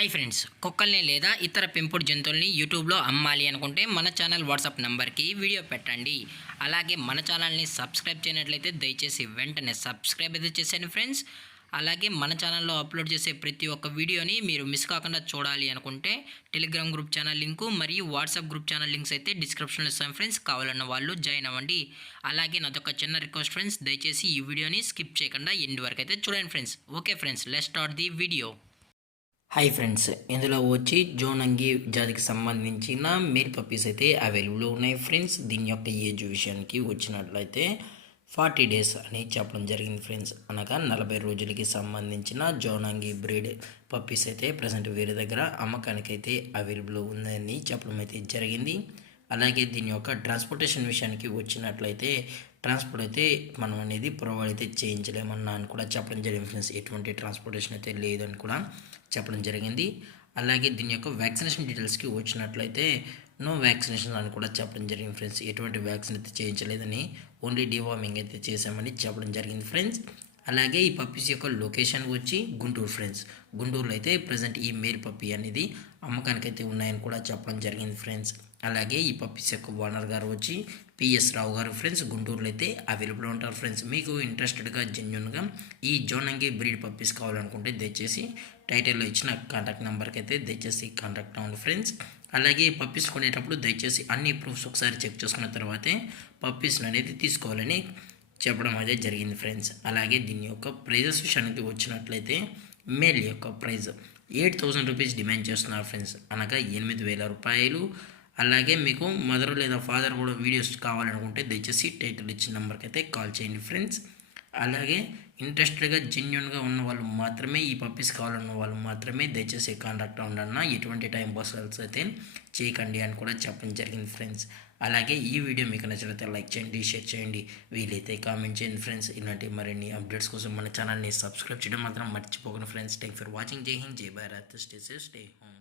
Hi friends, కుక్కల్ని లేదా ఇతర పెంపుడు జంతువుల్ని యూట్యూబ్లో అమ్మాలి అనుకుంటే మన ఛానల్ వాట్సాప్ నెంబర్కి వీడియో పెట్టండి. అలాగే మన ఛానల్ని సబ్స్క్రైబ్ చేయనట్లయితే దయచేసి వెంటనే సబ్స్క్రైబ్ అయితే చేసేయండి ఫ్రెండ్స్. అలాగే మన ఛానల్లో అప్లోడ్ చేసే ప్రతి ఒక్క వీడియోని మీరు మిస్ కాకుండా చూడాలి అనుకుంటే టెలిగ్రామ్ గ్రూప్ ఛానల్ లింకు మరియు వాట్సాప్ గ్రూప్ ఛానల్ లింక్స్ అయితే డిస్క్రిప్షన్లో ఇస్తాను ఫ్రెండ్స్. కావాలన్న వాళ్ళు జాయిన్ అవ్వండి. అలాగే నాదొక చిన్న రిక్వెస్ట్ ఫ్రెండ్స్, దయచేసి ఈ వీడియోని స్కిప్ చేయకుండా ఎండ్ వరకు అయితే చూడండి friends. Okay friends, let's start the video. Hi friends, ఇందులో వచ్చి జోనంగి జాతికి సంబంధించిన మేల్ పప్పీస్ అయితే అవైలబుల్ ఉన్నాయి ఫ్రెండ్స్. దీని యొక్క ఏజ్ విషయానికి వచ్చినట్లయితే 40 డేస్ అని చెప్పడం జరిగింది ఫ్రెండ్స్. అనగా 40 రోజులకి సంబంధించిన జోనంగి బ్రీడ్ పప్పీస్ అయితే ప్రజెంట్ వేరే దగ్గర అమ్మకానికి అయితే అవైలబుల్ ఉందని చెప్పడం అయితే జరిగింది. అలాగే దీని యొక్క ట్రాన్స్పోర్టేషన్ విషయానికి వచ్చినట్లయితే ట్రాన్స్పోర్ట్ అయితే మనం అనేది ప్రొవైడ్ అయితే చేయించలేమన్నా అని కూడా చెప్పడం జరిగింది ఫ్రెండ్స్. ఎటువంటి ట్రాన్స్పోర్టేషన్ అయితే లేదని కూడా చెప్పడం జరిగింది. అలాగే దీని యొక్క వ్యాక్సినేషన్ డీటెయిల్స్కి వచ్చినట్లయితే నో వ్యాక్సినేషన్ అని కూడా చెప్పడం జరిగింది ఫ్రెండ్స్. ఎటువంటి వ్యాక్సిన్ అయితే చేయించలేదని, ఓన్లీ డివార్మింగ్ అయితే చేసామని చెప్పడం జరిగింది ఫ్రెండ్స్. అలాగే ఈ పప్పీస్ యొక్క లొకేషన్ వచ్చి గుంటూరు ఫ్రెండ్స్. గుంటూరులో అయితే ప్రజెంట్ ఈ మేల్ పప్పీ అనేది అమ్మకానికి అయితే ఉన్నాయని కూడా చెప్పడం జరిగింది ఫ్రెండ్స్. అలాగే ఈ పప్పీస్ యొక్క ఓనర్ గారు వచ్చి పిఎస్ రావు గారు ఫ్రెండ్స్. గుంటూరులో అయితే అవైలబుల్ ఉంటారు ఫ్రెండ్స్. మీకు ఇంట్రెస్టెడ్గా జెన్యున్గా ఈ జోనంగి బ్రీడ్ పప్పీస్ కావాలనుకుంటే దయచేసి టైటిల్లో ఇచ్చిన కాంటాక్ట్ నెంబర్కి అయితే దయచేసి కాంటాక్ట్ అవ్వండి ఫ్రెండ్స్. అలాగే పప్పీస్ కొనేటప్పుడు దయచేసి అన్ని ప్రూఫ్స్ ఒకసారి చెక్ చేసుకున్న తర్వాతే పప్పీస్ని అనేది తీసుకోవాలని చెప్పడం అయితే జరిగింది ఫ్రెండ్స్. అలాగే దీని యొక్క ప్రైజెస్ విషయానికి వచ్చినట్లయితే మేల్ యొక్క ప్రైజ్ 8,000 రూపీస్ డిమాండ్ చేస్తున్నారు ఫ్రెండ్స్. అనగా 8,000 రూపాయలు. అలాగే మీకు మదర్ లేదా ఫాదర్ కూడా వీడియోస్ కావాలనుకుంటే దయచేసి టైటిల్ ఇచ్చిన నెంబర్కి అయితే కాల్ చేయండి ఫ్రెండ్స్. అలాగే ఇంట్రెస్టెడ్గా జెన్యున్గా ఉన్న వాళ్ళు మాత్రమే, ఈ పప్పీస్ కావాలన్న వాళ్ళు మాత్రమే దయచేసి కాంటాక్ట్ అవ్వండి. ఎటువంటి టైం పాస్ అయితే చేయకండి అని కూడా చెప్పడం జరిగింది ఫ్రెండ్స్. అలాగే ఈ వీడియో మీకు నచ్చినట్లయితే లైక్ చేయండి, షేర్ చేయండి, వీలైతే కామెంట్ చేయండి ఫ్రెండ్స్. ఇలాంటి మరిన్ని అప్డేట్స్ కోసం మన ఛానల్ని సబ్స్క్రైబ్ చేయడం మాత్రం మర్చిపోకండి ఫ్రెండ్స్. Thank for watching. జై హింద్, జై Bharat, stay safe, stay home.